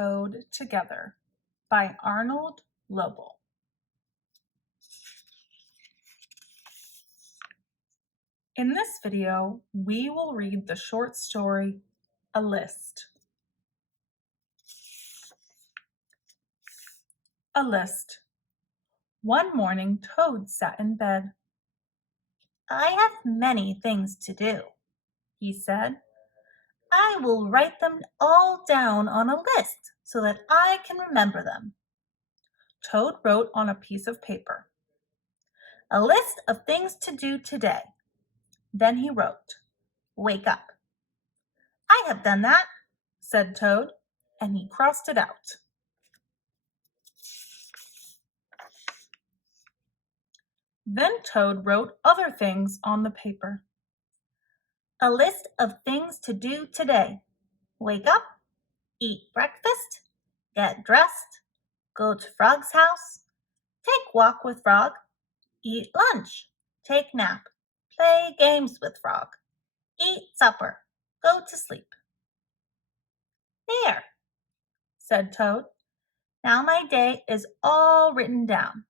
Toad Together by Arnold Lobel. In this video, we will read the short story, A List. A list. One morning, Toad sat in bed. "I have many things to do," he said. "I will write them all down on a list so that I can remember them." Toad wrote on a piece of paper, "A list of things to do today." Then he wrote, "Wake up." "I have done that," said Toad, and he crossed it out. Then Toad wrote other things on the paper. "A list of things to do today. Wake up, eat breakfast, get dressed, go to Frog's house, take walk with Frog, eat lunch, take nap, play games with Frog, eat supper, go to sleep." "There," said Toad. "Now my day is all written down."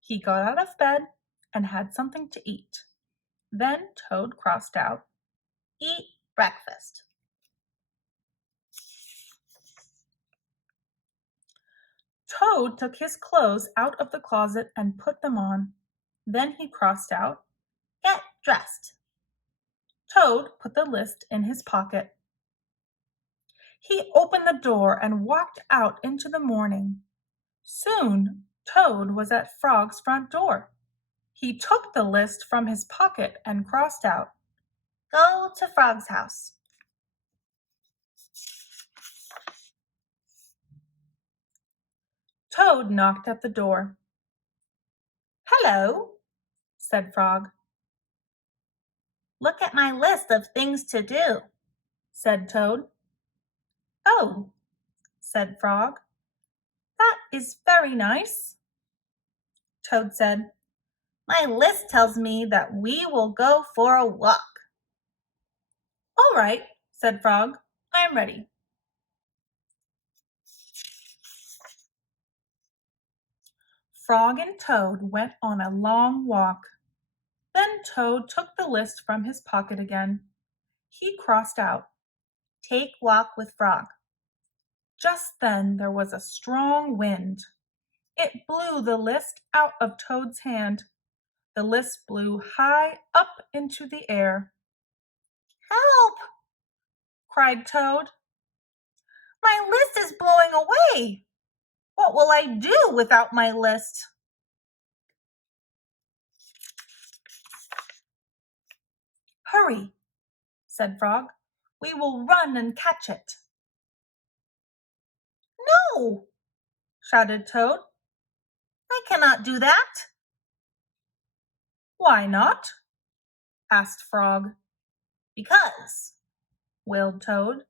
He got out of bed and had something to eat. Then Toad crossed out, "Eat breakfast." Toad took his clothes out of the closet and put them on. Then he crossed out, "Get dressed." Toad put the list in his pocket. He opened the door and walked out into the morning. Soon Toad was at Frog's front door. He took the list from his pocket and crossed out, "Go to Frog's house." Toad knocked at the door. "Hello," said Frog. "Look at my list of things to do," said Toad. "Oh," said Frog, "that is very nice." Toad said, "My list tells me that we will go for a walk." "All right," said Frog, "I am ready." Frog and Toad went on a long walk. Then Toad took the list from his pocket again. He crossed out, "Take walk with Frog." Just then there was a strong wind. It blew the list out of Toad's hand. The list blew high up into the air. "Help!" cried Toad. "My list is blowing away. What will I do without my list?" "Hurry," said Frog. "We will run and catch it." "No!" shouted Toad. "I cannot do that." "Why not?" asked Frog. "Because," wailed Toad,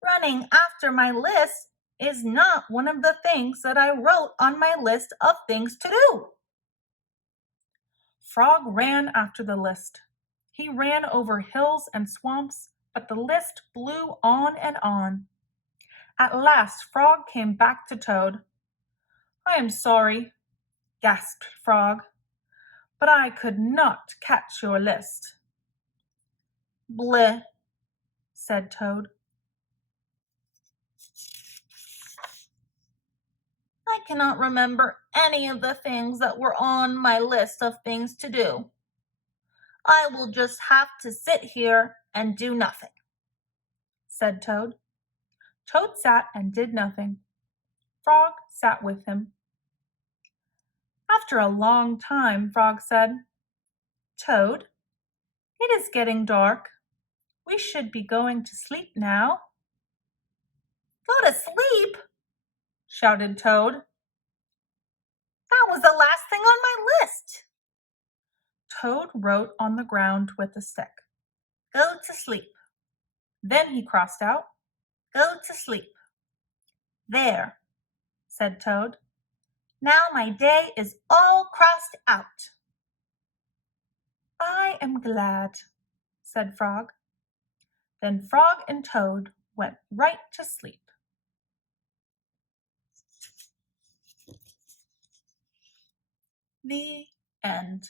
"running after my list is not one of the things that I wrote on my list of things to do." Frog ran after the list. He ran over hills and swamps, but the list blew on and on. At last Frog came back to Toad. "I am sorry," gasped Frog, "but I could not catch your list." "Bleh," said Toad. "I cannot remember any of the things that were on my list of things to do. I will just have to sit here and do nothing," said Toad. Toad sat and did nothing. Frog sat with him. After a long time, Frog said, "Toad, it is getting dark. We should be going to sleep now." "Go to sleep?" shouted Toad. "That was the last thing on my list." Toad wrote on the ground with a stick, "Go to sleep." Then he crossed out, "Go to sleep." "There," said Toad. "Now my day is all crossed out." "I am glad," said Frog. Then Frog and Toad went right to sleep. The end.